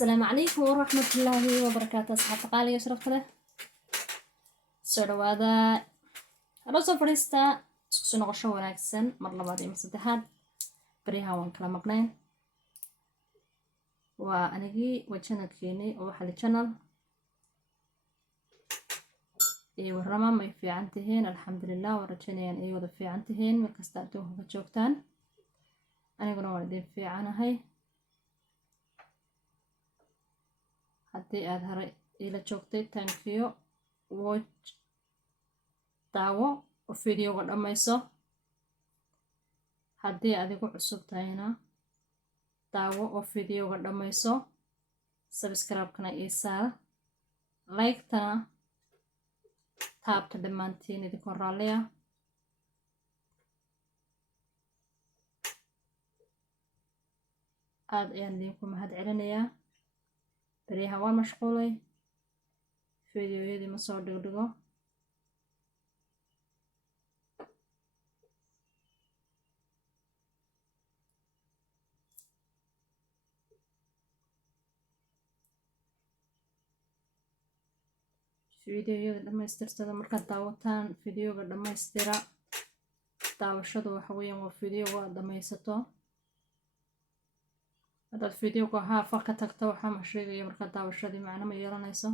السلام عليكم ورحمة الله وبركاته. أصحاب قالي يشرف له سر هذا رسول فريستا سكسون غشوا وناكسن مرة بعد يوم صدحات بريها وان كلام مقنين وأنا جي وجهنا كيني وحل channel والرمى ما في عنتهين الحمد لله ورجني أن وذا في عنتهين وكستأتوه بجوكتان أنا قلنا وردين في عنها هاي haddii aad hore ila joogtay tankiyo watch daawo oo fiidiyoga dhammayso haddii adigu cusub tahayna daawo oo fiidiyoga dhammayso subscribe-kana ii saar like-tana taabta dhammaantiin idinkoo raalliya aad ayaan idinku mahad celinayaa بريها وان مشغولي فيديو يدي مصور دقدقو فيديو يدي لما يسترسل مركز داوتان فيديو لما يسترى داوشدو وحويا وفيديو لما يستو هذا الفيديو كها فقط تكتو حما شيء مركز داوشدي معنا ما يرانيسو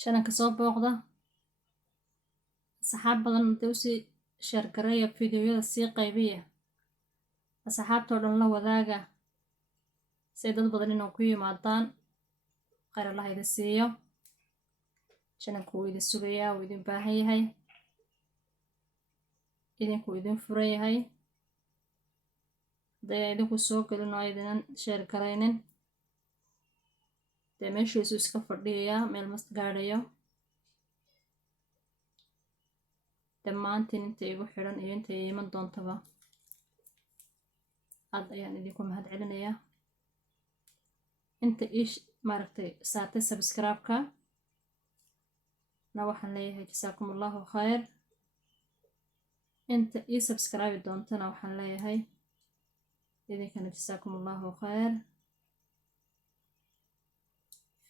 شانا كسو بوغدا صحاب بدن دوسي شاركرية فيديو سي قيبية أصحاب تودن لا وداغا سيداد بدن إنو كوي مادان خير الله إذا سيو شانا كو إذا سوغيا وإذن باهي هاي إذن كو إذن فري هاي دايا إذن كو سوق إذن إذن شاركرينين dee meeshiisu iska fadhiya meel mas gaadhayo dhammaantiin inta igu xidhan iyo inta iman doontaba aad ayaan idinku mahad celinayaa inta maaragtay saartay subscribe-ka na waxaan leeyahay jasaakum allahu khayr inta ii subscribe doontana waxaan leeyahay idinkana jasaakum allahu khayr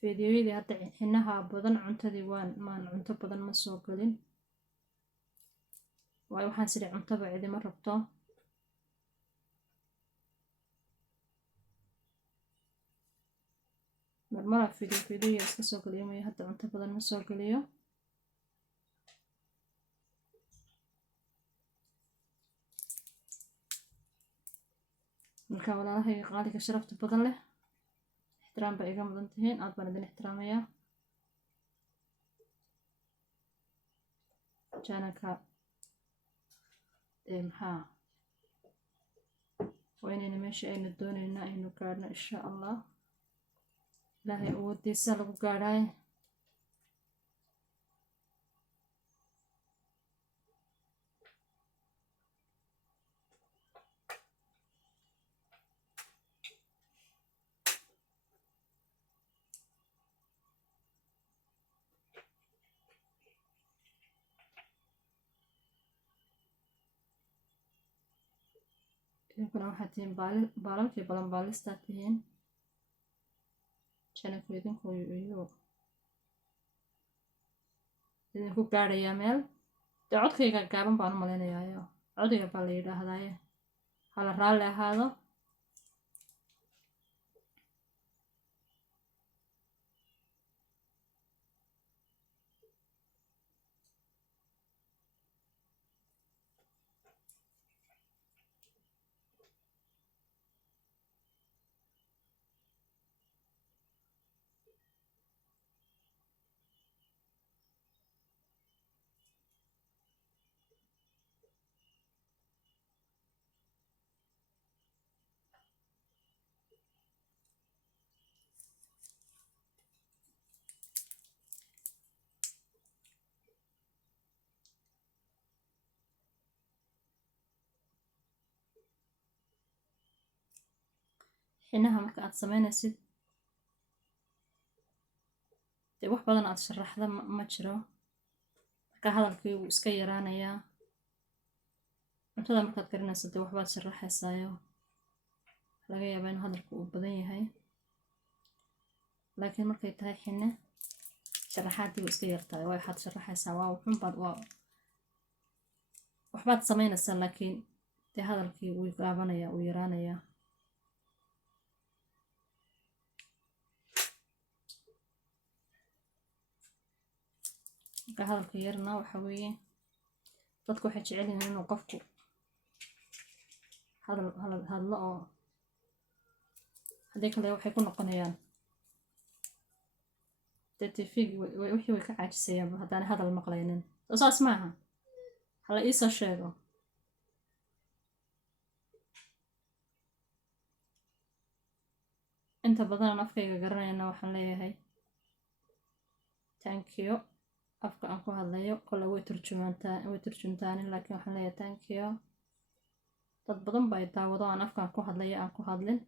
فيديوهيدي هدا حينها بدن cuntadii maan cunto badan ma soo galin waayo waxaan sidii cuntaba cidima rabto marmara fiidiyooyinka iska soo galiyo ma hadda cunto badan ma soo galiyo marka walaalahay qaaliga sharafta badan leh احترام بقى إيجا مدنتهين أطبع ندين احترامية جانكا محا وإننا ماشي أين الدوني إنا إنو قارنا إن شاء الله لاهي أودي سالبو قاراي يمكن waxaad tihiin baalalkii balanbaalistaad tihiin channelku idinku iyo idinku gaadhayaa meel dee codkayga gaaban baan u malaynayaa codayga baa la yidhaahdaaye hala raalli ahaado. xinaha marka aad samaynaysid dee wax badan aad sharaxda ma jiro, marka hadalkii wuu iska yaraanayaa. cuntada markaad karinayso dee waxbaad sharaxaysaayo laga yaabaa inuu hadalku uu badan yahay, laakiin markay tahay xine sharaxaadii way iska yartahay. waa waxaad sharaxaysaa waa wuxunbaad waxbaad samaynaysaa, laakiin dee hadalkii wuu gaabanayaa wuu yaraanayaa. marka hadalka yarna waxa weeye dadku waxay jecel yihiin inuu qofku hadlo oo haddii kale waxay ku noqonayaan dee tvg wixii way ka caajisayaan haddaana hadal maqlaynin. soo saas maaha, hala iisoo sheego. inta badanaan afkayga garanayna waxaan leeyahay tankiyo. afka aan ku hadlayo kole way turjumtaanin, laakiin waxaan leeyahay tankiyo. dad badan baa daawado aan afkaan ku hadlayo aan ku hadlin.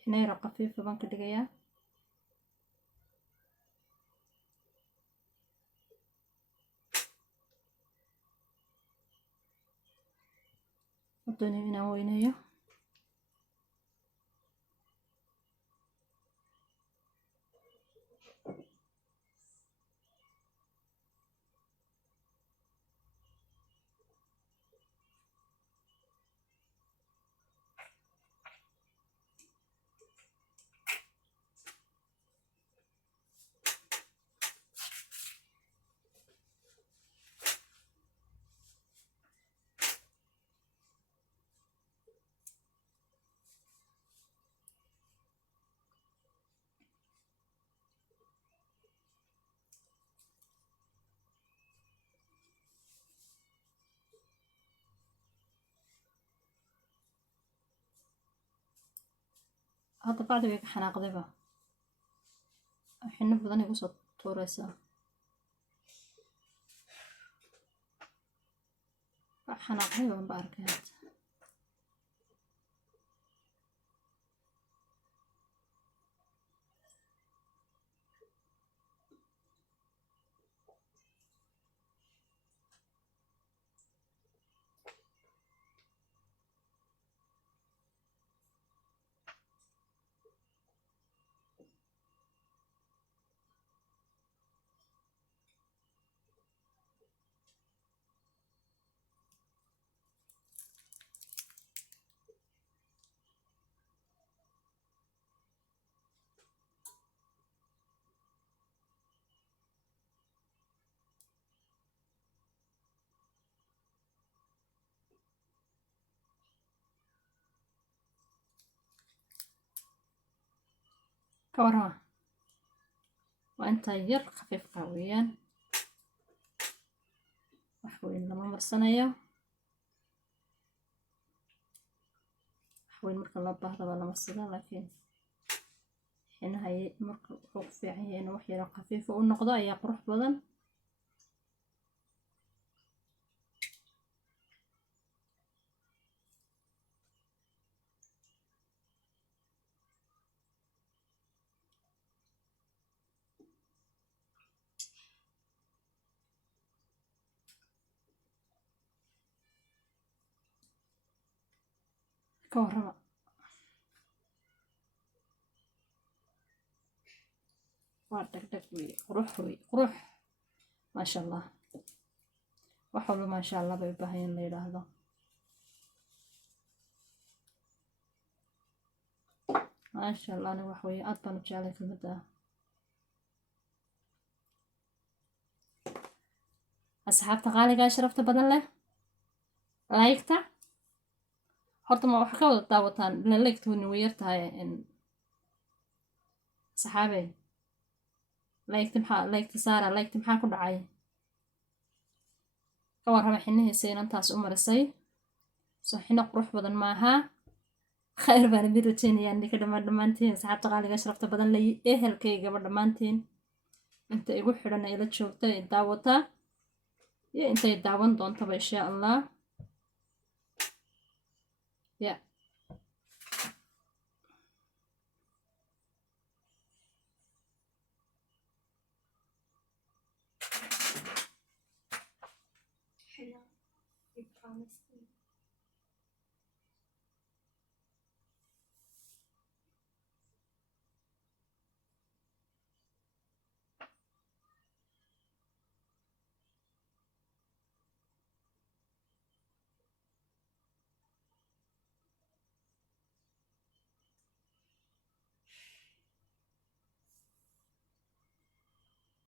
xinayro qafiifa baan ka dhigayaa. doonayo inaan weyneeyo. hadda bacdi way ka xanaaqdayba, xino badan igu soo tuuraysaa. xanaaqday baan ba arkay hadda. كورها وأنت ير خفيف قويا وحوين لما مرسنايا حوين مركا الله بهذا ولا مرسنا لكن حين هاي مركا وقف يعني إنه وحيرة خفيفة والنقضاء يا قروح بدن كورها وارتك دك قروح ما شاء الله وحول ما شاء الله بيبهين ليلة هذا ما شاء الله أنا وحوي أطبن بجالي في المدى أصحابتا qaaliga sharafta badan leh laygta horta ma wax ka wada daawataan ilaan laygta way nagu yar tahay saxaabey laygta saara laygta maxaa ku dhacay ka warrama xinihiisa inantaas u marisay soo xino qurux badan maaha khayr baan idin rajaynayaa indinka dhammaantiin saxaabta qaaliga sharafta badan leh ehelkaygaba dhammaantiin inta igu xidhan ila joogta ee daawata iyo intay daawan doontaba insha allah ya Hello, you promised me.